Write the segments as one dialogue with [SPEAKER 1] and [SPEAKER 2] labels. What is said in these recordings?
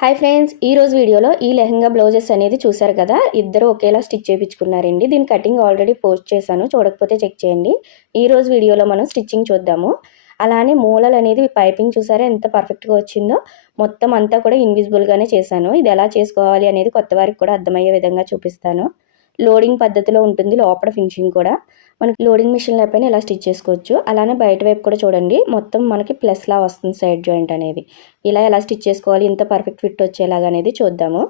[SPEAKER 1] Hi friends ఈ రోజు వీడియోలో ఈ లెహంగా బ్లౌజెస్ అనేది చూసారు కదా? ఇద్దరు ఒకేలా స్టిచ్ చేయించుకున్నారండి దీని కటింగ్ ఆల్రెడీ పోస్ట్ చేశాను. చూడకపోతే చెక్ చేయండి. ఈ రోజు వీడియోలో మనం స్టిచ్చింగ్ చూద్దాము. అలానే మూలలు అనేది పైపింగ్ చూసారా? ఎంత పర్ఫెక్ట్గా వచ్చిందో. మొత్తం అంతా కూడా ఇన్విజిబుల్గానే చేశాను. ఇది ఎలా చేసుకోవాలి అనేది కొత్త వారికి కూడా అర్థమయ్యే విధంగా చూపిస్తాను. లోడింగ్ పద్ధతిలో ఉంటుంది. లోపల ఫినిషింగ్ కూడా. మనకి లోడింగ్ మిషన్ పైన ఇలా స్టిచ్ చేసుకోవచ్చు. అలానే బయట వైపు కూడా చూడండి మొత్తం మనకి ప్లస్లా వస్తుంది సైడ్ జాయింట్ అనేది. ఇలా ఎలా స్టిచ్ చేసుకోవాలి ఇంత పర్ఫెక్ట్ ఫిట్ వచ్చేలాగా అనేది చూద్దాము.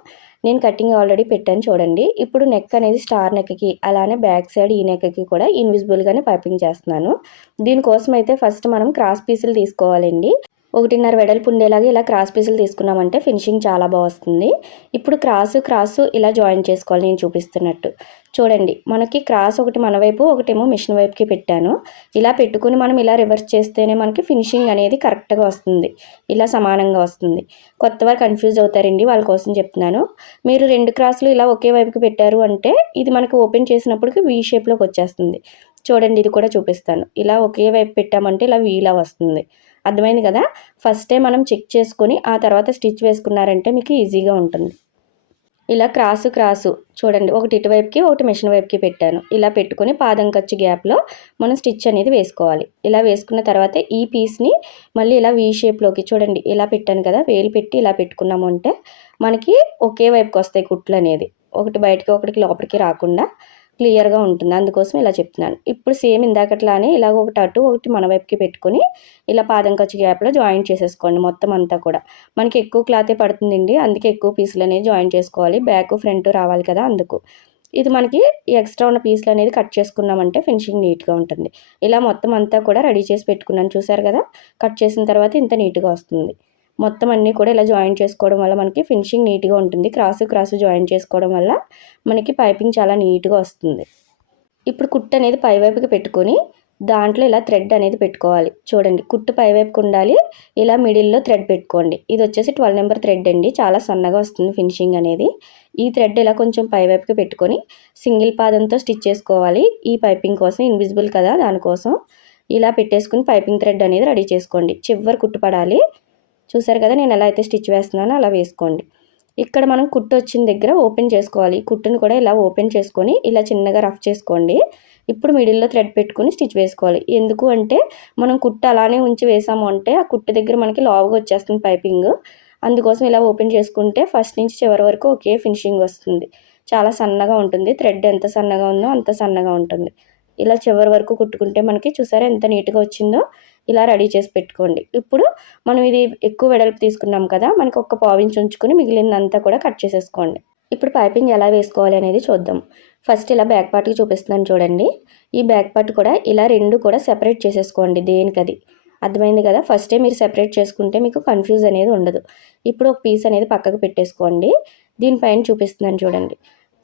[SPEAKER 1] నేను కటింగ్ ఆల్రెడీ పెట్టాను చూడండి. ఇప్పుడు నెక్ అనేది స్టార్ నెక్కి అలానే బ్యాక్ సైడ్ ఈ నెక్కి కూడా ఇన్విజిబుల్గానే పైపింగ్ చేస్తున్నాను. దీనికోసం అయితే ఫస్ట్ మనం క్రాస్ పీసులు తీసుకోవాలండి. ఒకటిన్నర వెడల్పు ఉండేలాగా ఇలా క్రాస్ పీసులు తీసుకున్నామంటే ఫినిషింగ్ చాలా బాగా వస్తుంది. ఇప్పుడు క్రాసు క్రాసు ఇలా జాయిన్ చేసుకోవాలి నేను చూపిస్తున్నట్టు. చూడండి మనకి క్రాస్ ఒకటి మన వైపు ఒకటేమో మిషన్ వైపుకి పెట్టాను. ఇలా పెట్టుకుని మనం ఇలా రివర్స్ చేస్తేనే మనకి ఫినిషింగ్ అనేది కరెక్ట్గా వస్తుంది. ఇలా సమానంగా వస్తుంది. కొత్త వారు కన్ఫ్యూజ్ అవుతారండి వాళ్ళ కోసం చెప్తున్నాను. మీరు రెండు క్రాసులు ఇలా ఒకే వైపుకి పెట్టారు అంటే ఇది మనకి ఓపెన్ చేసినప్పటికి వీ షేప్లోకి వచ్చేస్తుంది. చూడండి ఇది కూడా చూపిస్తాను. ఇలా ఒకే వైపు పెట్టామంటే ఇలా వీలా వస్తుంది. అర్థమైంది కదా? ఫస్టే మనం చెక్ చేసుకొని ఆ తర్వాత స్టిచ్ వేసుకున్నారంటే మీకు ఈజీగా ఉంటుంది. ఇలా క్రాసు క్రాసు చూడండి ఒకటి ఇటువైపుకి ఒకటి మిషన్ వైపుకి పెట్టాను. ఇలా పెట్టుకొని పాదం ఖర్చు గ్యాప్లో మనం స్టిచ్ అనేది వేసుకోవాలి. ఇలా వేసుకున్న తర్వాత ఈ పీస్ని మళ్ళీ ఇలా వీ షేప్లోకి చూడండి ఇలా పెట్టాను కదా వేలు పెట్టి ఇలా పెట్టుకున్నాము అంటే మనకి ఒకే వైపుకి వస్తాయి కుట్లు అనేది. ఒకటి బయటకి ఒకటికి లోపలికి రాకుండా క్లియర్గా ఉంటుంది. అందుకోసం ఇలా చెప్తున్నాను. ఇప్పుడు సేమ్ ఇందాకట్లానే ఇలాగ ఒకటి అటు ఒకటి మన వైపుకి పెట్టుకొని ఇలా పాదం ఖర్చు గ్యాప్లో జాయిన్ చేసేసుకోండి మొత్తం అంతా కూడా. మనకి ఎక్కువ క్లాతే పడుతుందండి. అందుకే ఎక్కువ పీసులు అనేది జాయిన్ చేసుకోవాలి. బ్యాక్ ఫ్రంట్ రావాలి కదా అందుకు. ఇది మనకి ఎక్స్ట్రా ఉన్న పీసులు అనేది కట్ చేసుకున్నామంటే ఫినిషింగ్ నీట్గా ఉంటుంది. ఇలా మొత్తం అంతా కూడా రెడీ చేసి పెట్టుకున్నాను. చూసారు కదా? కట్ చేసిన తర్వాత ఇంత నీట్గా వస్తుంది. మొత్తం అన్నీ కూడా ఇలా జాయిన్ చేసుకోవడం వల్ల మనకి ఫినిషింగ్ నీట్గా ఉంటుంది. క్రాసు క్రాసు జాయిన్ చేసుకోవడం వల్ల మనకి పైపింగ్ చాలా నీట్గా వస్తుంది. ఇప్పుడు కుట్టు అనేది పైవైపుకి పెట్టుకొని దాంట్లో ఇలా థ్రెడ్ అనేది పెట్టుకోవాలి. చూడండి కుట్టు పైవైపుకి ఉండాలి. ఇలా మిడిల్లో థ్రెడ్ పెట్టుకోండి. ఇది వచ్చేసి ట్వెల్వ్ నెంబర్ థ్రెడ్ అండి. చాలా సన్నగా వస్తుంది ఫినిషింగ్ అనేది. ఈ థ్రెడ్ ఇలా కొంచెం పైవైపుకి పెట్టుకొని సింగిల్ పాదంతో స్టిచ్ చేసుకోవాలి. ఈ పైపింగ్ కోసం ఇన్విజిబుల్ కదా దానికోసం. ఇలా పెట్టేసుకుని పైపింగ్ థ్రెడ్ అనేది రెడీ చేసుకోండి. చివరి కుట్టు పడాలి. చూసారు కదా నేను ఎలా అయితే స్టిచ్ వేస్తున్నానో అలా వేసుకోండి. ఇక్కడ మనం కుట్టు వచ్చిన దగ్గర ఓపెన్ చేసుకోవాలి. కుట్టును కూడా ఇలా ఓపెన్ చేసుకొని ఇలా చిన్నగా రఫ్ చేసుకోండి. ఇప్పుడు మిడిల్లో థ్రెడ్ పెట్టుకొని స్టిచ్ వేసుకోవాలి. ఎందుకు అంటే మనం కుట్టు అలానే ఉంచి వేసాము అంటే ఆ కుట్టు దగ్గర మనకి లావుగా వచ్చేస్తుంది పైపింగ్. అందుకోసం ఇలా ఓపెన్ చేసుకుంటే ఫస్ట్ నుంచి చివరి వరకు ఒకే ఫినిషింగ్ వస్తుంది. చాలా సన్నగా ఉంటుంది. థ్రెడ్ ఎంత సన్నగా ఉందో అంత సన్నగా ఉంటుంది. ఇలా చివరి వరకు కుట్టుకుంటే మనకి చూసారా ఎంత నీట్గా వచ్చిందో? ఇలా రెడీ చేసి పెట్టుకోండి. ఇప్పుడు మనం ఇది ఎక్కువ వెడల్పు తీసుకున్నాం కదా మనకి ఒక్క పావించి ఉంచుకొని మిగిలినంతా కూడా కట్ చేసేసుకోండి. ఇప్పుడు పైపింగ్ ఎలా వేసుకోవాలి అనేది చూద్దాం. ఫస్ట్ ఇలా బ్యాక్ పార్ట్కి చూపిస్తున్నాను చూడండి. ఈ బ్యాక్ పార్ట్ కూడా ఇలా రెండు కూడా సెపరేట్ చేసేసుకోండి దేనికది. అర్థమైంది కదా? ఫస్టే మీరు సెపరేట్ చేసుకుంటే మీకు కన్ఫ్యూజ్ అనేది ఉండదు. ఇప్పుడు ఒక పీస్ అనేది పక్కకు పెట్టేసుకోండి. దీనిపైన చూపిస్తున్నాను చూడండి.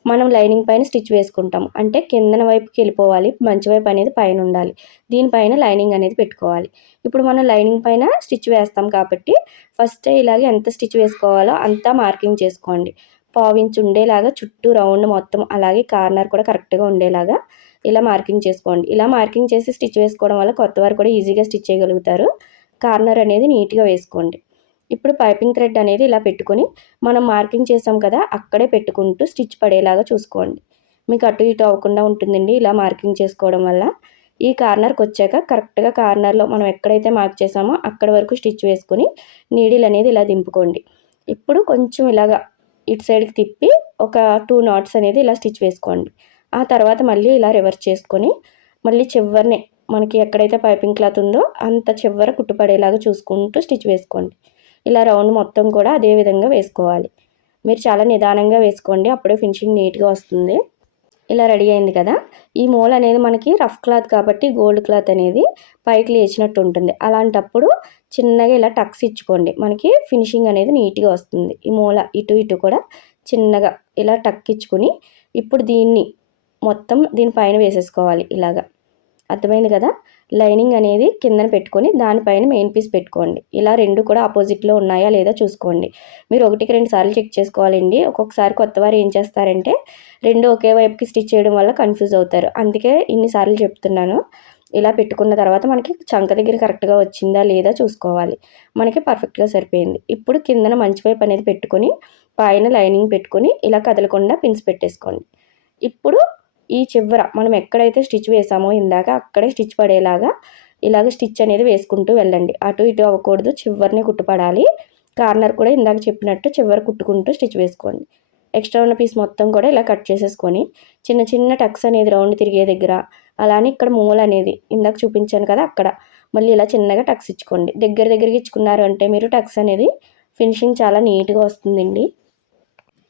[SPEAKER 1] మనం లైనింగ్ పైన స్టిచ్ వేసుకుంటాం. అంటే కిందన వైపుకి వెళ్ళిపోవాలి మంచి వైపు అనేది పైన ఉండాలి. దీనిపైన లైనింగ్ అనేది పెట్టుకోవాలి. ఇప్పుడు మనం లైనింగ్ పైన స్టిచ్ వేస్తాం కాబట్టి ఫస్ట్ ఇలాగే ఎంత స్టిచ్ వేసుకోవాలో అంతా మార్కింగ్ చేసుకోండి. పావించి ఉండేలాగా చుట్టూ రౌండ్ మొత్తం అలాగే కార్నర్ కూడా కరెక్ట్గా ఉండేలాగా ఇలా మార్కింగ్ చేసుకోండి. ఇలా మార్కింగ్ చేసి స్టిచ్ వేసుకోవడం వల్ల కొత్త వారు కూడా ఈజీగా స్టిచ్ చేయగలుగుతారు. కార్నర్ అనేది నీట్గా వేసుకోండి. ఇప్పుడు పైపింగ్ థ్రెడ్ అనేది ఇలా పెట్టుకొని మనం మార్కింగ్ చేసాం కదా అక్కడే పెట్టుకుంటూ స్టిచ్ పడేలాగా చూసుకోండి. మీకు అటు ఇటు అవ్వకుండా ఉంటుందండి ఇలా మార్కింగ్ చేసుకోవడం వల్ల. ఈ కార్నర్కి వచ్చాక కరెక్ట్గా కార్నర్లో మనం ఎక్కడైతే మార్క్ చేసామో అక్కడ వరకు స్టిచ్ వేసుకొని నీడిల్ అనేది ఇలా దింపుకోండి. ఇప్పుడు కొంచెం ఇలాగా ఇటు సైడ్కి తిప్పి ఒక టూ నాట్స్ అనేది ఇలా స్టిచ్ వేసుకోండి. ఆ తర్వాత మళ్ళీ ఇలా రివర్స్ చేసుకొని మళ్ళీ చివరినే మనకి ఎక్కడైతే పైపింగ్ క్లాత్ ఉందో అంత చివర కుట్టుపడేలాగా చూసుకుంటూ స్టిచ్ వేసుకోండి. ఇలా రౌండ్ మొత్తం కూడా అదే విధంగా వేసుకోవాలి. మీరు చాలా నిదానంగా వేసుకోండి అప్పుడే ఫినిషింగ్ నీట్గా వస్తుంది. ఇలా రెడీ అయింది కదా? ఈ మూల అనేది మనకి రఫ్ క్లాత్ కాబట్టి గోల్డ్ క్లాత్ అనేది పైకి లేచినట్టు ఉంటుంది. అలాంటప్పుడు చిన్నగా ఇలా టక్స్ ఇచ్చుకోండి. మనకి ఫినిషింగ్ అనేది నీట్గా వస్తుంది. ఈ మూల ఇటు ఇటు కూడా చిన్నగా ఇలా టక్ ఇచ్చుకుని ఇప్పుడు దీన్ని మొత్తం దీనిపైన వేసేసుకోవాలి ఇలాగా. అర్థమైంది కదా? లైనింగ్ అనేది కిందన పెట్టుకొని దానిపైన మెయిన్ పీస్ పెట్టుకోండి. ఇలా రెండు కూడా ఆపోజిట్లో ఉన్నాయా లేదా చూసుకోండి. మీరు ఒకటికి రెండు సార్లు చెక్ చేసుకోవాలండి. ఒక్కొక్కసారి కొత్త వారు ఏం చేస్తారంటే రెండు ఒకే వైపుకి స్టిచ్ చేయడం వల్ల కన్ఫ్యూజ్ అవుతారు. అందుకే ఇన్నిసార్లు చెప్తున్నాను. ఇలా పెట్టుకున్న తర్వాత మనకి చంక దగ్గర కరెక్ట్గా వచ్చిందా లేదా చూసుకోవాలి. మనకి పర్ఫెక్ట్గా సరిపోయింది. ఇప్పుడు కిందన మంచి వైపు అనేది పెట్టుకొని పైన లైనింగ్ పెట్టుకొని ఇలా కదలకుండా పిన్స్ పెట్టేసుకోండి. ఇప్పుడు ఈ చివర మనం ఎక్కడైతే స్టిచ్ వేసామో ఇందాక అక్కడే స్టిచ్ పడేలాగా ఇలాగ స్టిచ్ అనేది వేసుకుంటూ వెళ్ళండి. అటు ఇటు అవ్వకూడదు చివరిని కుట్టుపడాలి. కార్నర్ కూడా ఇందాక చెప్పినట్టు చివరి కుట్టుకుంటూ స్టిచ్ వేసుకోండి. ఎక్స్ట్రా ఉన్న పీస్ మొత్తం కూడా ఇలా కట్ చేసేసుకొని చిన్న చిన్న టక్స్ అనేది రౌండ్ తిరిగే దగ్గర అలానే ఇక్కడ మూల అనేది ఇందాక చూపించాను కదా అక్కడ మళ్ళీ ఇలా చిన్నగా టక్స్ ఇచ్చుకోండి. దగ్గర దగ్గరికి ఇచ్చుకున్నారు అంటే మీరు టక్స్ అనేది ఫినిషింగ్ చాలా నీట్గా వస్తుందండి.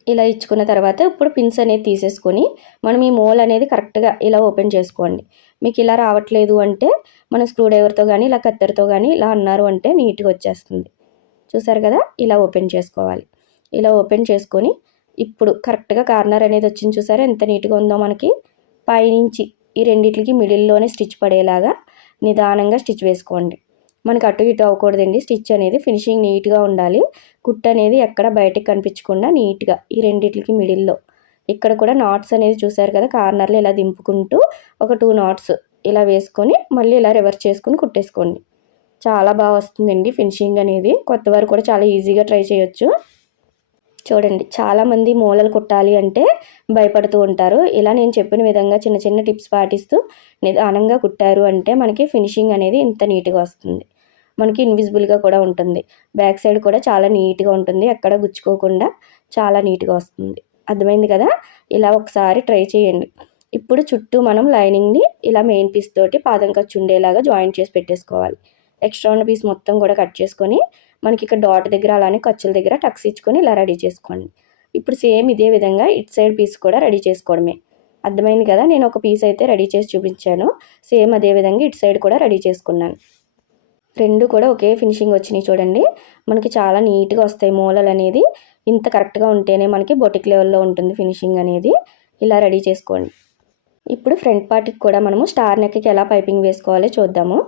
[SPEAKER 1] ఇలా ఇచ్చుకున్న తర్వాత ఇప్పుడు పిన్స్ అనేది తీసేసుకొని మనం ఈ మోల్ అనేది కరెక్ట్గా ఇలా ఓపెన్ చేసుకోండి. మీకు ఇలా రావట్లేదు అంటే మన స్క్రూడ్రైవర్తో కానీ ఇలా కత్తెరతో కానీ ఇలా అన్నారు అంటే నీట్గా వచ్చేస్తుంది. చూసారు కదా? ఇలా ఓపెన్ చేసుకోవాలి. ఇలా ఓపెన్ చేసుకొని ఇప్పుడు కరెక్ట్గా కార్నర్ అనేది వచ్చింది చూసారా? ఎంత నీట్గా ఉందో మనకి. పైనుంచి ఈ రెండింటికి మిడిల్లోనే స్టిచ్ పడేలాగా నిదానంగా స్టిచ్ వేసుకోండి. మనకి అటు ఇటు అవ్వకూడదండి. స్టిచ్ అనేది ఫినిషింగ్ నీట్గా ఉండాలి. కుట్ అనేది ఎక్కడ బయటకు కనిపించకుండా నీట్గా ఈ రెండింటికి మిడిల్లో. ఇక్కడ కూడా నాట్స్ అనేది చూసారు కదా కార్నర్లో ఇలా దింపుకుంటూ ఒక టూ నాట్స్ ఇలా వేసుకొని మళ్ళీ ఇలా రివర్స్ చేసుకొని కుట్టేసుకోండి. చాలా బాగా వస్తుందండి ఫినిషింగ్ అనేది. కొత్త వారు కూడా చాలా ఈజీగా ట్రై చేయొచ్చు. చూడండి చాలామంది మూలలు కుట్టాలి అంటే భయపడుతూ ఉంటారు. ఇలా నేను చెప్పిన విధంగా చిన్న చిన్న టిప్స్ పాటిస్తూ నిదానంగా కుట్టారు అంటే మనకి ఫినిషింగ్ అనేది ఇంత నీట్గా వస్తుంది. మనకి ఇన్విజిబుల్గా కూడా ఉంటుంది. బ్యాక్ సైడ్ కూడా చాలా నీట్గా ఉంటుంది. ఎక్కడ గుచ్చుకోకుండా చాలా నీట్గా వస్తుంది. అర్థమైంది కదా? ఇలా ఒకసారి ట్రై చేయండి. ఇప్పుడు చుట్టూ మనం లైనింగ్ని ఇలా మెయిన్ పీస్ తోటి పాదం ఖర్చు ఉండేలాగా జాయిన్ చేసి పెట్టేసుకోవాలి. ఎక్స్ట్రా ఉన్న పీస్ మొత్తం కూడా కట్ చేసుకొని మనకి ఇక్కడ డాట్ దగ్గర అలానే ఖర్చుల దగ్గర టక్స్ ఇచ్చుకొని ఇలా రెడీ చేసుకోండి. ఇప్పుడు సేమ్ ఇదే విధంగా ఇట్ సైడ్ పీస్ కూడా రెడీ చేసుకోవడమే. అర్థమైంది కదా? నేను ఒక పీస్ అయితే రెడీ చేసి చూపించాను. సేమ్ అదే విధంగా ఇటు సైడ్ కూడా రెడీ చేసుకున్నాను. రెండు కూడా ఒకే ఫినిషింగ్ వచ్చినాయి చూడండి. మనకి చాలా నీట్గా వస్తాయి మూలలు అనేది. ఇంత కరెక్ట్గా ఉంటేనే మనకి బొటిక్ లెవెల్లో ఉంటుంది ఫినిషింగ్ అనేది. ఇలా రెడీ చేసుకోండి. ఇప్పుడు ఫ్రంట్ పార్ట్కి కూడా మనము స్టార్ నెక్కి ఎలా పైపింగ్ వేసుకోవాలో చూద్దాము.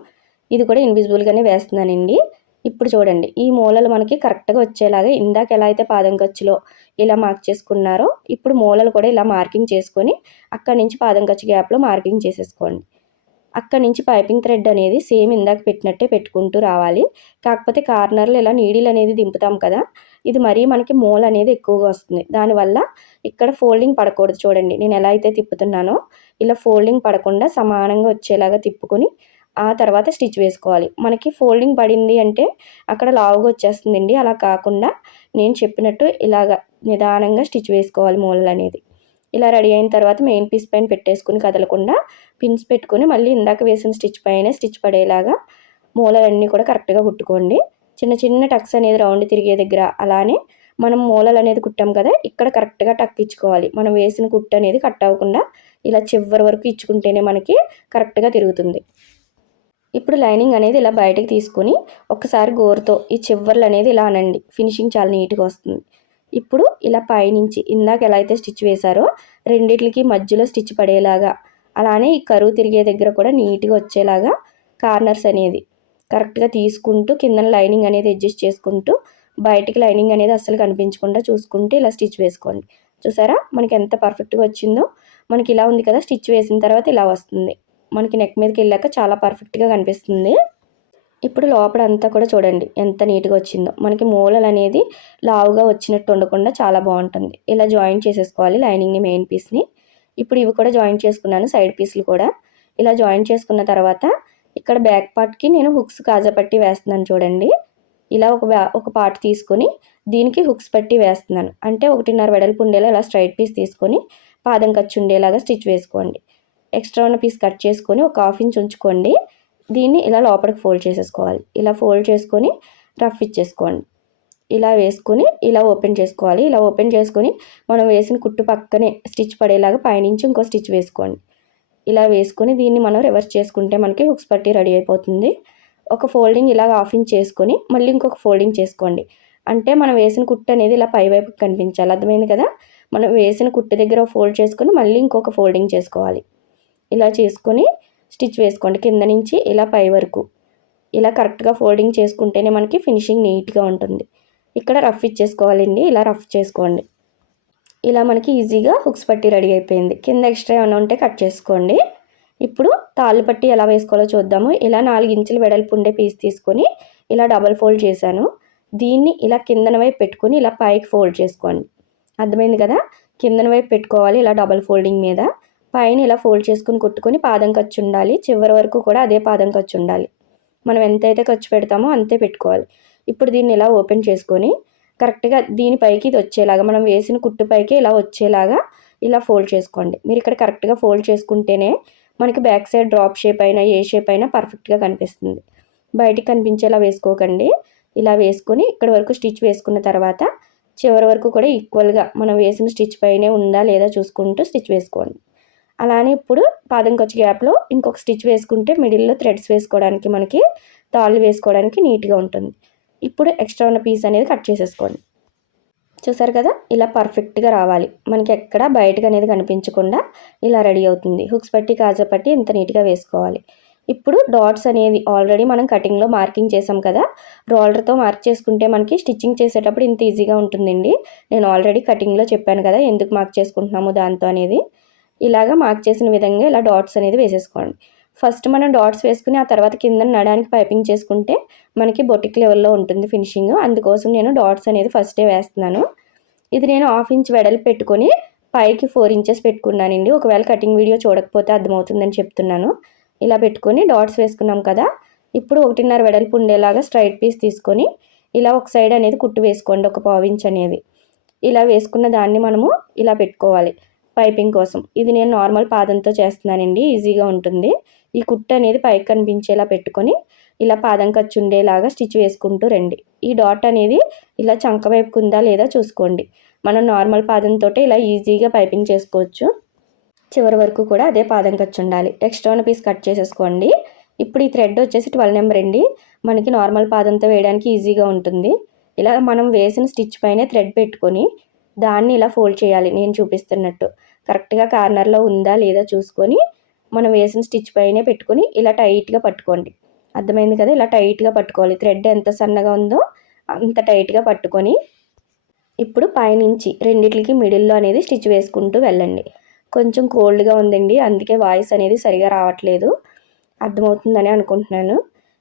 [SPEAKER 1] ఇది కూడా ఇన్విజిబుల్గానే వేస్తున్నానండి. ఇప్పుడు చూడండి ఈ మూలలు మనకి కరెక్ట్గా వచ్చేలాగా ఇందాక ఎలా అయితే పాదం ఖర్చులో ఇలా మార్క్ చేసుకున్నారో ఇప్పుడు మూలలు కూడా ఇలా మార్కింగ్ చేసుకొని అక్కడి నుంచి పాదం ఖర్చు గ్యాప్లో మార్కింగ్ చేసేసుకోండి. అక్కడి నుంచి పైపింగ్ థ్రెడ్ అనేది సేమ్ ఇందాక పెట్టినట్టే పెట్టుకుంటూ రావాలి. కాకపోతే కార్నర్లు ఇలా నీడిల్ అనేది దింపుతాం కదా ఇది మరీ మనకి మూల అనేది ఎక్కువగా వస్తుంది. దానివల్ల ఇక్కడ ఫోల్డింగ్ పడకూడదు చూడండి. నేను ఎలా అయితే తిప్పుతున్నానో ఇలా ఫోల్డింగ్ పడకుండా సమానంగా వచ్చేలాగా తిప్పుకొని ఆ తర్వాత స్టిచ్ వేసుకోవాలి. మనకి ఫోల్డింగ్ పడింది అంటే అక్కడ లావుగా వచ్చేస్తుందండి. అలా కాకుండా నేను చెప్పినట్టు ఇలాగ నిదానంగా స్టిచ్ వేసుకోవాలి మూలలు అనేది. ఇలా రెడీ అయిన తర్వాత మెయిన్ పీస్ పైన పెట్టేసుకుని కదలకుండా పిన్స్ పెట్టుకుని మళ్ళీ ఇందాక వేసిన స్టిచ్ పైన స్టిచ్ పడేలాగా మూలలన్నీ కూడా కరెక్ట్గా కుట్టుకోండి. చిన్న చిన్న టక్స్ అనేది రౌండ్ తిరిగే దగ్గర అలానే మనం మూలలు అనేది కుట్టాం కదా ఇక్కడ కరెక్ట్గా టక్ ఇచ్చుకోవాలి. మనం వేసిన కుట్టు అనేది కట్ అవ్వకుండా ఇలా చివరి వరకు ఇచ్చుకుంటేనే మనకి కరెక్ట్గా తిరుగుతుంది. ఇప్పుడు లైనింగ్ అనేది ఇలా బయటకు తీసుకొని ఒకసారి గోరుతో ఈ చివర్లు అనేది ఇలా అనండి. ఫినిషింగ్ చాలా నీట్గా వస్తుంది. ఇప్పుడు ఇలా పైనుంచి ఇందాక ఎలా అయితే స్టిచ్ వేశారో రెండిట్లకి మధ్యలో స్టిచ్ పడేలాగా అలానే ఈ కరువు తిరిగే దగ్గర కూడా నీట్గా వచ్చేలాగా కార్నర్స్ అనేది కరెక్ట్గా తీసుకుంటూ కింద లైనింగ్ అనేది అడ్జస్ట్ చేసుకుంటూ బయటికి లైనింగ్ అనేది అస్సలు కనిపించకుండా చూసుకుంటూ ఇలా స్టిచ్ వేసుకోండి. చూసారా? మనకి ఎంత పర్ఫెక్ట్గా వచ్చిందో? మనకి ఇలా ఉంది కదా స్టిచ్ వేసిన తర్వాత ఇలా వస్తుంది. మనకి నెక్ మీదకి వెళ్ళాక చాలా పర్ఫెక్ట్గా కనిపిస్తుంది. ఇప్పుడు లోపల అంతా కూడా చూడండి ఎంత నీట్గా వచ్చిందో. మనకి మూలలు అనేది లావుగా వచ్చినట్టు ఉండకుండా చాలా బాగుంటుంది. ఇలా జాయిన్ చేసేసుకోవాలి లైనింగ్ని మెయిన్ పీస్ని ఇప్పుడు ఇవి కూడా జాయిన్ చేసుకున్నాను సైడ్ పీస్లు కూడా. ఇలా జాయిన్ చేసుకున్న తర్వాత ఇక్కడ బ్యాక్ పార్ట్కి నేను హుక్స్ కాజా పట్టి వేస్తున్నాను చూడండి. ఇలా ఒక ఒక పార్ట్ తీసుకొని దీనికి హుక్స్ పట్టి వేస్తున్నాను. అంటే ఒకటిన్నర వెడల్పు ఉండేలా ఇలా స్ట్రైట్ పీస్ తీసుకొని పాదం ఖర్చు ఉండేలాగా స్టిచ్ వేసుకోండి. ఎక్స్ట్రా ఉన్న పీస్ కట్ చేసుకొని ఒక హాఫ్ ఇంచ్ ఉంచుకోండి. దీన్ని ఇలా లోపలికి ఫోల్డ్ చేసేసుకోవాలి. ఇలా ఫోల్డ్ చేసుకొని రఫ్ ఇచ్చేసుకోండి. ఇలా వేసుకొని ఇలా ఓపెన్ చేసుకోవాలి. ఇలా ఓపెన్ చేసుకొని మనం వేసిన కుట్టు పక్కనే స్టిచ్ పడేలాగా పైనుంచి ఇంకో స్టిచ్ వేసుకోండి. ఇలా వేసుకొని దీన్ని మనం రివర్స్ చేసుకుంటే మనకి హుక్స్ పట్టి రెడీ అయిపోతుంది. ఒక ఫోల్డింగ్ ఇలా హాఫ్ ఇంచ్ చేసుకొని మళ్ళీ ఇంకొక ఫోల్డింగ్ చేసుకోండి. అంటే మనం వేసిన కుట్టు అనేది ఇలా పై వైపుకి కనిపించాలి. అర్థమైంది కదా? మనం వేసిన కుట్టు దగ్గర ఫోల్డ్ చేసుకొని మళ్ళీ ఇంకొక ఫోల్డింగ్ చేసుకోవాలి. ఇలా చేసుకొని స్టిచ్ వేసుకోండి కింద నుంచి ఇలా పై వరకు. ఇలా కరెక్ట్గా ఫోల్డింగ్ చేసుకుంటేనే మనకి ఫినిషింగ్ నీట్గా ఉంటుంది. ఇక్కడ రఫ్ ఇచ్చేసుకోవాలండి ఇలా రఫ్ చేసుకోండి. ఇలా మనకి ఈజీగా హుక్స్ పట్టి రెడీ అయిపోయింది. కింద ఎక్స్ట్రా ఏమైనా ఉంటే కట్ చేసుకోండి. ఇప్పుడు తాళ్ళు పట్టి ఎలా వేసుకోవాలో చూద్దాము. ఇలా నాలుగు ఇంచులు వెడల్పు ఉండే పీస్ తీసుకొని ఇలా డబల్ ఫోల్డ్ చేశాను. దీన్ని ఇలా కిందన వైపు పెట్టుకొని ఇలా పైకి ఫోల్డ్ చేసుకోండి. అర్థమైంది కదా? కిందన వైపు పెట్టుకోవాలి ఇలా డబల్ ఫోల్డింగ్ మీద. పైన ఇలా ఫోల్డ్ చేసుకుని కుట్టుకొని పాదం ఖర్చు ఉండాలి. చివరి వరకు కూడా అదే పాదం ఖర్చు ఉండాలి. మనం ఎంతైతే ఖర్చు పెడతామో అంతే పెట్టుకోవాలి. ఇప్పుడు దీన్ని ఇలా ఓపెన్ చేసుకొని కరెక్ట్గా దీనిపైకి ఇది వచ్చేలాగా మనం వేసిన కుట్టుపైకి ఇలా వచ్చేలాగా ఇలా ఫోల్డ్ చేసుకోండి. మీరు ఇక్కడ కరెక్ట్గా ఫోల్డ్ చేసుకుంటేనే మనకి బ్యాక్ సైడ్ డ్రాప్ షేప్ అయినా ఏ షేప్ అయినా పర్ఫెక్ట్గా కనిపిస్తుంది. బయటికి కనిపించేలా వేసుకోకండి. ఇలా వేసుకొని ఇక్కడ వరకు స్టిచ్ వేసుకున్న తర్వాత చివరి వరకు కూడా ఈక్వల్గా మనం వేసిన స్టిచ్ పైనే ఉందా లేదా చూసుకుంటూ స్టిచ్ వేసుకోండి. అలానే ఇప్పుడు పాదం ఖర్చు గ్యాప్లో ఇంకొక స్టిచ్ వేసుకుంటే మిడిల్లో థ్రెడ్స్ వేసుకోవడానికి మనకి తాళ్ళు వేసుకోవడానికి నీట్గా ఉంటుంది. ఇప్పుడు ఎక్స్ట్రా ఉన్న పీస్ అనేది కట్ చేసేసుకోండి. చూసారు కదా? ఇలా పర్ఫెక్ట్గా రావాలి. మనకి ఎక్కడ బయటకు అనేది కనిపించకుండా ఇలా రెడీ అవుతుంది. హుక్స్ పట్టి కాజా పట్టి ఇంత నీట్గా వేసుకోవాలి. ఇప్పుడు డాట్స్ అనేది ఆల్రెడీ మనం కటింగ్లో మార్కింగ్ చేసాం కదా? రోలర్తో మార్క్ చేసుకుంటే మనకి స్టిచ్చింగ్ చేసేటప్పుడు ఇంత ఈజీగా ఉంటుందండి. నేను ఆల్రెడీ కటింగ్లో చెప్పాను కదా? ఎందుకు మార్క్ చేసుకుంటున్నాము దాంతో అనేది. ఇలాగా మార్క్ చేసిన విధంగా ఇలా డాట్స్ అనేది వేసేసుకోండి. ఫస్ట్ మనం డాట్స్ వేసుకుని ఆ తర్వాత కింద నడానికి పైపింగ్ చేసుకుంటే మనకి బొటిక్ లెవెల్లో ఉంటుంది ఫినిషింగ్ అందుకోసం నేను డాట్స్ అనేది ఫస్టే వేస్తున్నాను. ఇది నేను హాఫ్ ఇంచ్ వెడల్పు పెట్టుకొని పైకి ఫోర్ ఇంచెస్ పెట్టుకున్నానండి. ఒకవేళ కటింగ్ వీడియో చూడకపోతే అర్థమవుతుందని చెప్తున్నాను. ఇలా పెట్టుకొని డాట్స్ వేసుకున్నాం కదా. ఇప్పుడు ఒకటిన్నర వెడల్పు ఉండేలాగా స్ట్రైట్ పీస్ తీసుకొని ఇలా ఒక సైడ్ అనేది కుట్టు వేసుకోండి ఒక పావు అనేది ఇలా వేసుకున్న దాన్ని మనము ఇలా పెట్టుకోవాలి. పైపింగ్ కోసం. ఇది నేను నార్మల్ పాదంతో చేస్తున్నానండి. ఈజీగా ఉంటుంది. ఈ కుట్టు అనేది పైకి కనిపించేలా పెట్టుకొని ఇలా పాదం ఖర్చు ఉండేలాగా స్టిచ్ వేసుకుంటూ రండి. ఈ డాట్ అనేది ఇలా చంక వైపుకు ఉందా లేదా చూసుకోండి. మనం నార్మల్ పాదంతో ఇలా ఈజీగా పైపింగ్ చేసుకోవచ్చు. చివరి వరకు కూడా అదే పాదం ఖర్చు ఉండాలి. ఎక్స్ట్రా ఉన్న పీస్ కట్ చేసేసుకోండి. ఇప్పుడు ఈ థ్రెడ్ వచ్చేసి ట్వెల్వ్ నెంబర్ అండి. మనకి నార్మల్ పాదంతో వేయడానికి ఈజీగా ఉంటుంది. ఇలా మనం వేసిన స్టిచ్ పైనే థ్రెడ్ పెట్టుకొని దాన్ని ఇలా ఫోల్డ్ చేయాలి. నేను చూపిస్తున్నట్టు. కరెక్ట్గా కార్నర్లో ఉందా లేదా చూసుకొని మనం వేసిన స్టిచ్ పైనే పెట్టుకొని ఇలా టైట్గా పట్టుకోండి. అర్థమైంది కదా? ఇలా టైట్గా పట్టుకోవాలి. థ్రెడ్ ఎంత సన్నగా ఉందో అంత టైట్గా పట్టుకొని ఇప్పుడు పైనుంచి రెండిట్లకి మిడిల్లో అనేది స్టిచ్ వేసుకుంటూ వెళ్ళండి. కొంచెం కోల్డ్గా ఉందండి. అందుకే వాయిస్ అనేది సరిగా రావట్లేదు. అర్థమవుతుందని అనుకుంటున్నాను.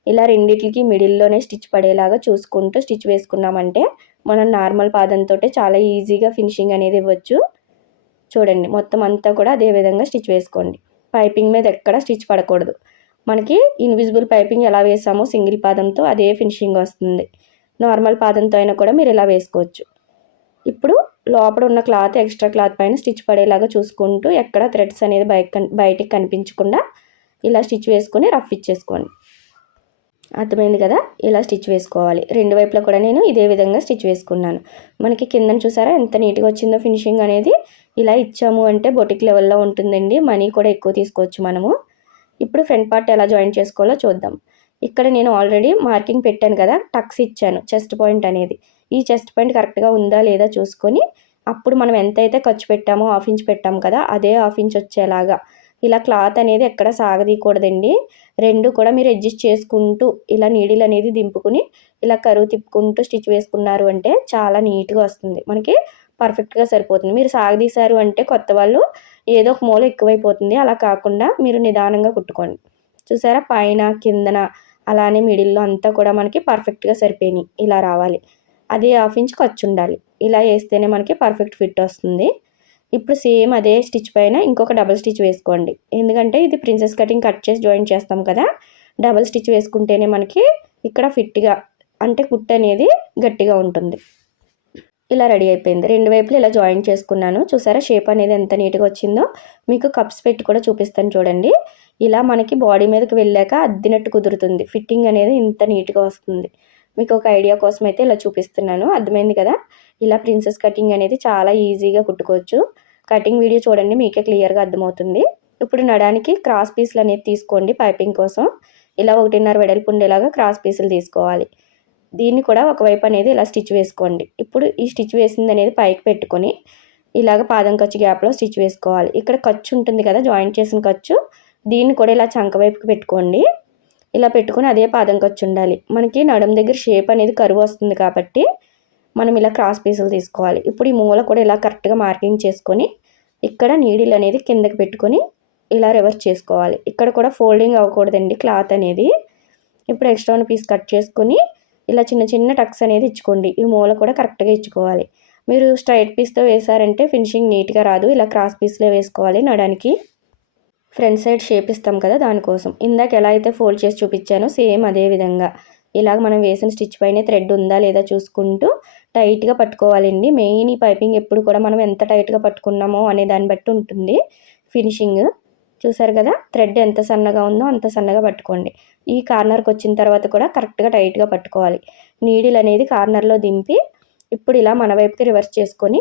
[SPEAKER 1] ఇలా రెండిట్లకి మిడిల్లోనే స్టిచ్ పడేలాగా చూసుకుంటూ స్టిచ్ వేసుకున్నామంటే మనం నార్మల్ పాదంతో చాలా ఈజీగా ఫినిషింగ్ అనేది ఇవ్వచ్చు. చూడండి మొత్తం అంతా కూడా అదే విధంగా స్టిచ్ వేసుకోండి. పైపింగ్ మీద ఎక్కడ స్టిచ్ పడకూడదు. మనకి ఇన్విజిబుల్ పైపింగ్ ఎలా వేసామో సింగిల్ పాదంతో అదే ఫినిషింగ్ వస్తుంది. నార్మల్ పాదంతో అయినా కూడా మీరు ఇలా వేసుకోవచ్చు. ఇప్పుడు లోపల ఉన్న క్లాత్ ఎక్స్ట్రా క్లాత్ పైన స్టిచ్ పడేలాగా చూసుకుంటూ ఎక్కడ థ్రెడ్స్ అనేది బయట బయటికి కనిపించకుండా ఇలా స్టిచ్ వేసుకొని రఫ్ ఇచ్చేసుకోండి. అర్థమైంది కదా? ఇలా స్టిచ్ వేసుకోవాలి. రెండు వైపులా కూడా నేను ఇదే విధంగా స్టిచ్ వేసుకున్నాను. మనకి కిందన చూసారా? ఎంత నీట్గా వచ్చిందో ఫినిషింగ్ అనేది ఇలా ఇచ్చాము అంటే బొటిక్ లెవెల్లో ఉంటుందండి. మనీ కూడా ఎక్కువ తీసుకోవచ్చు మనము. ఇప్పుడు ఫ్రంట్ పార్ట్ ఎలా జాయిన్ చేసుకోవాలో చూద్దాం. ఇక్కడ నేను ఆల్రెడీ మార్కింగ్ పెట్టాను కదా? టక్స్ ఇచ్చాను చెస్ట్ పాయింట్ అనేది. ఈ చెస్ట్ పాయింట్ కరెక్ట్గా ఉందా లేదా చూసుకొని అప్పుడు మనం ఎంతైతే ఖర్చు పెట్టామో హాఫ్ ఇంచ్ పెట్టాము కదా? అదే హాఫ్ ఇంచ్ వచ్చేలాగా. ఇలా క్లాత్ అనేది ఎక్కడ సాగదీయకూడదండి. రెండు కూడా మీరు అడ్జస్ట్ చేసుకుంటూ ఇలా నీడిల్ అనేది దింపుకుని ఇలా కరువు తిప్పుకుంటూ స్టిచ్ వేసుకున్నారు అంటే చాలా నీట్గా వస్తుంది. మనకి పర్ఫెక్ట్గా సరిపోతుంది. మీరు సాగదీశారు అంటే కొత్త వాళ్ళు ఏదో ఒక మూల ఎక్కువైపోతుంది. అలా కాకుండా మీరు నిదానంగా కుట్టుకోండి. చూసారా? పైన కిందన అలానే మిడిల్లో అంతా కూడా మనకి పర్ఫెక్ట్గా సరిపోయినాయి. ఇలా రావాలి. అది హాఫ్ ఇంచ్ ఖర్చు ఉండాలి. ఇలా వేస్తేనే మనకి పర్ఫెక్ట్ ఫిట్ వస్తుంది. ఇప్పుడు సేమ్ అదే స్టిచ్ పైన ఇంకొక డబల్ స్టిచ్ వేసుకోండి. ఎందుకంటే ఇది ప్రిన్సెస్ కటింగ్ కట్ చేసి జాయిన్ చేస్తాం కదా డబల్ స్టిచ్ వేసుకుంటేనే మనకి ఇక్కడ ఫిట్గా అంటే కుట్ అనేది గట్టిగా ఉంటుంది. ఇలా రెడీ అయిపోయింది. రెండు వైపులు ఇలా జాయిన్ చేసుకున్నాను. చూసారా షేప్ అనేది ఎంత నీట్గా వచ్చిందో? మీకు కప్స్ పెట్టి కూడా చూపిస్తాను చూడండి. ఇలా మనకి బాడీ మీదకి వెళ్ళాక అద్దినట్టు కుదురుతుంది. ఫిట్టింగ్ అనేది ఇంత నీట్గా వస్తుంది. మీకు ఒక ఐడియా కోసం అయితే ఇలా చూపిస్తున్నాను. అర్థమైంది కదా? ఇలా ప్రిన్సెస్ కటింగ్ అనేది చాలా ఈజీగా కుట్టుకోవచ్చు. కటింగ్ వీడియో చూడండి మీకే క్లియర్గా అర్థమవుతుంది. ఇప్పుడు నడానికి క్రాస్ పీసులు అనేది తీసుకోండి పైపింగ్ కోసం. ఇలా ఒకటిన్నర వెడల్పు ఉండేలాగా క్రాస్ పీసులు తీసుకోవాలి. దీన్ని కూడా ఒకవైపు అనేది ఇలా స్టిచ్ వేసుకోండి. ఇప్పుడు ఈ స్టిచ్ వేసింది అనేది పైకి పెట్టుకొని ఇలాగ పాదం ఖర్చు గ్యాప్లో స్టిచ్ వేసుకోవాలి. ఇక్కడ ఖర్చు ఉంటుంది కదా జాయింట్ చేసిన ఖర్చు. దీన్ని కూడా ఇలా చంక వైపుకి పెట్టుకోండి. ఇలా పెట్టుకొని అదే పాదం ఖర్చు ఉండాలి. మనకి నడుం దగ్గర షేప్ అనేది కరువు వస్తుంది కాబట్టి మనం ఇలా క్రాస్ పీసులు తీసుకోవాలి. ఇప్పుడు ఈ మూల కూడా ఇలా కరెక్ట్గా మార్కింగ్ చేసుకొని ఇక్కడ నీడిల్ అనేది కిందకి పెట్టుకొని ఇలా రివర్స్ చేసుకోవాలి. ఇక్కడ కూడా ఫోల్డింగ్ అవ్వకూడదండి క్లాత్ అనేది. ఇప్పుడు ఎక్స్ట్రా పీస్ కట్ చేసుకుని ఇలా చిన్న చిన్న టక్స్ అనేది ఇచ్చుకోండి. ఈ మూల కూడా కరెక్ట్గా ఇచ్చుకోవాలి. మీరు స్ట్రైట్ పీస్తో వేసారంటే ఫినిషింగ్ నీట్గా రాదు. ఇలా క్రాస్ పీస్లో వేసుకోవాలి నడానికి. ఫ్రంట్ సైడ్ షేప్ ఇస్తాం కదా దానికోసం. ఇందాక ఎలా అయితే ఫోల్డ్ చేసి చూపించానో సేమ్ అదే విధంగా. ఇలాగ మనం వేసిన స్టిచ్ పైన థ్రెడ్ ఉందా లేదా చూసుకుంటూ టైట్గా పట్టుకోవాలండి. మెయిన్ ఈ పైపింగ్ ఎప్పుడు కూడా మనం ఎంత టైట్గా పట్టుకున్నామో అనే దాన్ని బట్టి ఉంటుంది. ఫినిషింగ్ చూసారు కదా? థ్రెడ్ ఎంత సన్నగా ఉందో అంత సన్నగా పట్టుకోండి. ఈ కార్నర్కి వచ్చిన తర్వాత కూడా కరెక్ట్గా టైట్గా పట్టుకోవాలి. నీడిల్ అనేది కార్నర్లో దింపి ఇప్పుడు ఇలా మన వైపుకి రివర్స్ చేసుకొని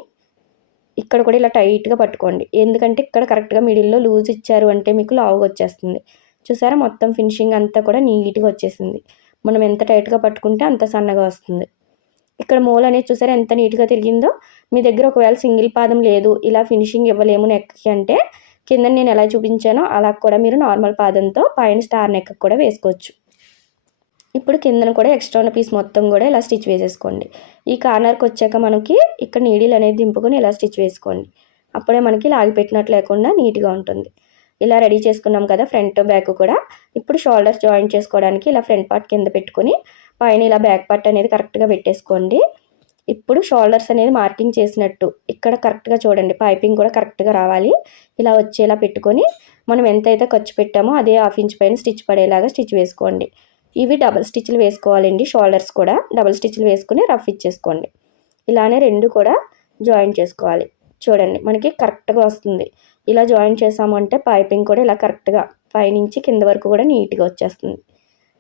[SPEAKER 1] ఇక్కడ కూడా ఇలా టైట్గా పట్టుకోండి. ఎందుకంటే ఇక్కడ కరెక్ట్గా మిడిల్లో లూజ్ ఇచ్చారు అంటే మీకు లావుగా వచ్చేస్తుంది. చూసారా? మొత్తం ఫినిషింగ్ అంతా కూడా నీట్గా వచ్చేసింది. మనం ఎంత టైట్గా పట్టుకుంటే అంత సన్నగా వస్తుంది. ఇక్కడ మూల అనేది చూసారా? ఎంత నీట్గా తిరిగిందో. మీ దగ్గర ఒకవేళ సింగిల్ పాదం లేదు ఇలా ఫినిషింగ్ ఇవ్వలేము నెక్కి అంటే కింద నేను ఎలా చూపించానో అలా కూడా మీరు నార్మల్ పాదంతో పైన స్టార్ నెక్ కూడా వేసుకోవచ్చు. ఇప్పుడు కిందన కూడా ఎక్స్ట్రా ఉన్న పీస్ మొత్తం కూడా ఇలా స్టిచ్ వేసేసుకోండి. ఈ కార్నర్కి వచ్చాక మనకి ఇక్కడ నీడిల్ అనేది దింపుకొని ఇలా స్టిచ్ వేసుకోండి. అప్పుడే మనకి లాగి పెట్టినట్టు లేకుండా నీట్గా ఉంటుంది. ఇలా రెడీ చేసుకున్నాం కదా ఫ్రంట్ బ్యాక్ కూడా. ఇప్పుడు షోల్డర్స్ జాయిన్ చేసుకోవడానికి ఇలా ఫ్రంట్ పార్ట్ కింద పెట్టుకొని పైన ఇలా బ్యాక్ పార్ట్ అనేది కరెక్ట్గా పెట్టేసుకోండి. ఇప్పుడు షోల్డర్స్ అనేది మార్కింగ్ చేసినట్టు ఇక్కడ కరెక్ట్గా చూడండి. పైపింగ్ కూడా కరెక్ట్గా రావాలి. ఇలా వచ్చేలా పెట్టుకొని మనం ఎంతైతే ఖర్చు పెట్టామో అదే హాఫ్ ఇంచ్ పైన స్టిచ్ పడేలాగా స్టిచ్ వేసుకోండి. ఇవి డబల్ స్టిచ్లు వేసుకోవాలండి. షోల్డర్స్ కూడా డబల్ స్టిచ్లు వేసుకుని రఫ్ ఇచ్చేసుకోండి. ఇలానే రెండు కూడా జాయిన్ చేసుకోవాలి. చూడండి మనకి కరెక్ట్గా వస్తుంది. ఇలా జాయిన్ చేసామంటే పైపింగ్ కూడా ఇలా కరెక్ట్గా పైనుంచి కింద వరకు కూడా నీట్గా వచ్చేస్తుంది.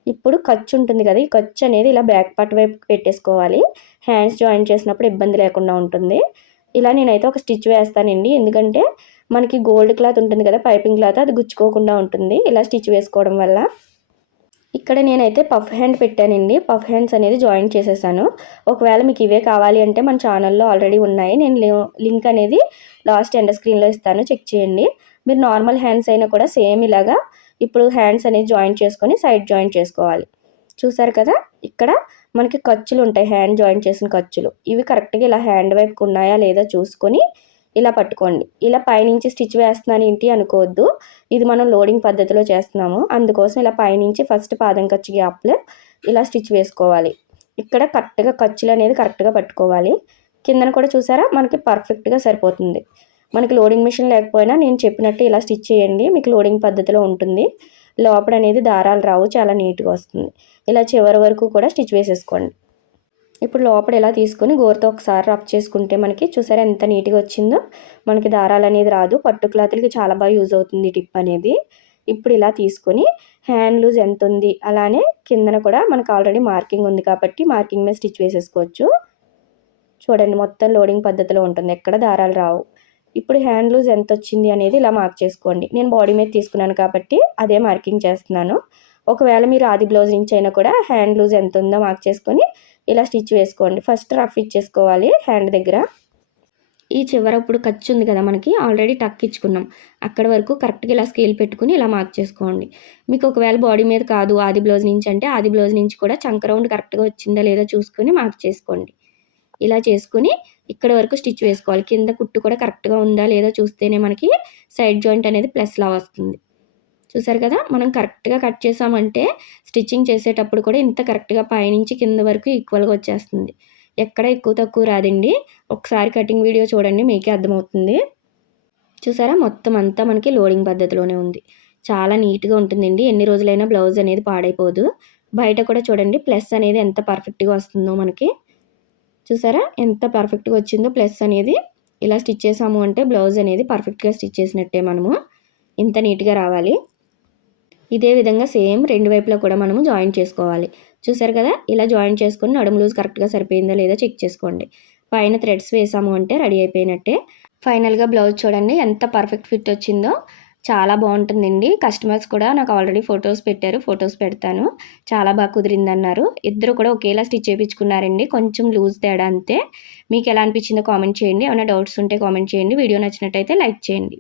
[SPEAKER 1] ఇప్పుడు ఖర్చు ఉంటుంది కదా ఈ ఖర్చు అనేది ఇలా బ్యాక్ పార్ట్ వైపు పెట్టేసుకోవాలి. హ్యాండ్స్ జాయిన్ చేసినప్పుడు ఇబ్బంది లేకుండా ఉంటుంది. ఇలా నేనైతే ఒక స్టిచ్ వేస్తానండి. ఎందుకంటే మనకి గోల్డ్ క్లాత్ ఉంటుంది కదా పైపింగ్ క్లాత్ అది గుచ్చుకోకుండా ఉంటుంది. ఇలా స్టిచ్ వేసుకోవడం వల్ల ఇక్కడ నేనైతే పఫ్ హ్యాండ్ పెట్టానండి. పఫ్ హ్యాండ్స్ అనేది జాయిన్ చేసేసాను. ఒకవేళ మీకు ఇవే కావాలి అంటే మన ఛానల్లో ఆల్రెడీ ఉన్నాయి. నేను లింక్ అనేది లాస్ట్ ఎండ స్క్రీన్లో ఇస్తాను. చెక్ చేయండి. మీరు నార్మల్ హ్యాండ్స్ అయినా కూడా సేమ్ ఇలాగా ఇప్పుడు హ్యాండ్స్ అనేది జాయిన్ చేసుకొని సైడ్ జాయిన్ చేసుకోవాలి. చూసారు కదా? ఇక్కడ మనకి ఖర్చులు ఉంటాయి. హ్యాండ్ జాయిన్ చేసిన ఖర్చులు. ఇవి కరెక్ట్గా ఇలా హ్యాండ్ వైపుకు ఉన్నాయా లేదా చూసుకొని ఇలా పట్టుకోండి. ఇలా పైనుంచి స్టిచ్ వేస్తున్నాను ఏంటి అనుకోవద్దు. ఇది మనం లోడింగ్ పద్ధతిలో చేస్తున్నాము. అందుకోసం ఇలా పైనుంచి ఫస్ట్ పాదం ఖర్చు గ్యాప్లో ఇలా స్టిచ్ వేసుకోవాలి. ఇక్కడ కరెక్ట్గా ఖర్చులు అనేది కరెక్ట్గా పట్టుకోవాలి. కిందన కూడా చూసారా? మనకి పర్ఫెక్ట్గా సరిపోతుంది. మనకి లోడింగ్ మిషన్ లేకపోయినా నేను చెప్పినట్టు ఇలా స్టిచ్ చేయండి. మీకు లోడింగ్ పద్ధతిలో ఉంటుంది. లోపల అనేది దారాలు రావు. చాలా నీట్గా వస్తుంది. ఇలా చివరి వరకు కూడా స్టిచ్ వేసేసుకోండి. ఇప్పుడు లోపల ఇలా తీసుకొని గోరుతో ఒకసారి రఫ్ చేసుకుంటే మనకి చూసారా ఎంత నీట్గా వచ్చిందో? మనకి దారాలు అనేది రాదు. పట్టు క్లాత్లకి చాలా బాగా యూజ్ అవుతుంది టిప్ అనేది. ఇప్పుడు ఇలా తీసుకొని హ్యాండ్ లూజ్ ఎంత ఉంది? అలానే కిందన కూడా మనకు ఆల్రెడీ మార్కింగ్ ఉంది కాబట్టి మార్కింగ్ మీద స్టిచ్ వేసేసుకోవచ్చు. చూడండి మొత్తం లోడింగ్ పద్ధతిలో ఉంటుంది. ఎక్కడ దారాలు రావు. ఇప్పుడు హ్యాండ్ లూజ్ ఎంత వచ్చింది అనేది ఇలా మార్క్ చేసుకోండి. నేను బాడీ మీద తీసుకున్నాను కాబట్టి అదే మార్కింగ్ చేస్తున్నాను. ఒకవేళ మీరు ఆది బ్లౌజ్ నుంచి అయినా కూడా హ్యాండ్ లూజ్ ఎంత ఉందో మార్క్ చేసుకొని ఇలా స్టిచ్ వేసుకోండి. ఫస్ట్ రఫ్ ఇచ్చేసుకోవాలి హ్యాండ్ దగ్గర. ఈ చివర ఇప్పుడు ఖర్చు ఉంది కదా మనకి ఆల్రెడీ టక్ ఇచ్చుకున్నాం. అక్కడ వరకు కరెక్ట్గా ఇలా స్కేల్ పెట్టుకుని ఇలా మార్క్ చేసుకోండి. మీకు ఒకవేళ బాడీ మీద కాదు ఆది బ్లౌజ్ నుంచి అంటే ఆది బ్లౌజ్ నుంచి కూడా చంక రౌండ్ కరెక్ట్గా వచ్చిందా లేదా చూసుకొని మార్క్ చేసుకోండి. ఇలా చేసుకుని ఇక్కడ వరకు స్టిచ్ వేసుకోవాలి. కింద కుట్టు కూడా కరెక్ట్గా ఉందా లేదా చూస్తేనే మనకి సైడ్ జాయింట్ అనేది ప్లస్లా వస్తుంది. చూసారు కదా? మనం కరెక్ట్గా కట్ చేసామంటే స్టిచ్చింగ్ చేసేటప్పుడు కూడా ఇంత కరెక్ట్గా పైనుంచి కింద వరకు ఈక్వల్గా వచ్చేస్తుంది. ఎక్కడ ఎక్కువ తక్కువ రాదండి. ఒకసారి కటింగ్ వీడియో చూడండి మీకే అర్థమవుతుంది. చూసారా? మొత్తం అంతా మనకి లోడింగ్ పద్ధతిలోనే ఉంది. చాలా నీట్గా ఉంటుందండి. ఎన్ని రోజులైనా బ్లౌజ్ అనేది పాడైపోదు. బయట కూడా చూడండి ప్లస్ అనేది ఎంత పర్ఫెక్ట్గా వస్తుందో మనకి. చూసారా? ఎంత పర్ఫెక్ట్గా వచ్చిందో ప్లస్ అనేది. ఇలా స్టిచ్ చేసాము అంటే బ్లౌజ్ అనేది పర్ఫెక్ట్గా స్టిచ్ చేసినట్టే మనము. ఇంత నీట్గా రావాలి. ఇదే విధంగా సేమ్ రెండు వైపులా కూడా మనము జాయిన్ చేసుకోవాలి. చూసారు కదా? ఇలా జాయిన్ చేసుకుని నడుము లూజ్ కరెక్ట్గా సరిపోయిందా లేదా చెక్ చేసుకోండి. పైన థ్రెడ్స్ వేసాము అంటే రెడీ అయిపోయినట్టే. ఫైనల్గా బ్లౌజ్ చూడండి ఎంత పర్ఫెక్ట్ ఫిట్ వచ్చిందో. చాలా బాగుంటుందండి. కస్టమర్స్ కూడా నాకు ఆల్రెడీ ఫొటోస్ పెట్టారు ఫొటోస్ పెడతాను. చాలా బాగా కుదిరింది అన్నారు ఇద్దరు కూడా ఒకేలా స్టిచ్ చేయించుకున్నారండి కొంచెం లూజ్ తేడా అంతే. మీకు ఎలా అనిపించిందో కామెంట్ చేయండి. ఏమైనా డౌట్స్ ఉంటే కామెంట్ చేయండి. వీడియో నచ్చినట్టయితే లైక్ చేయండి.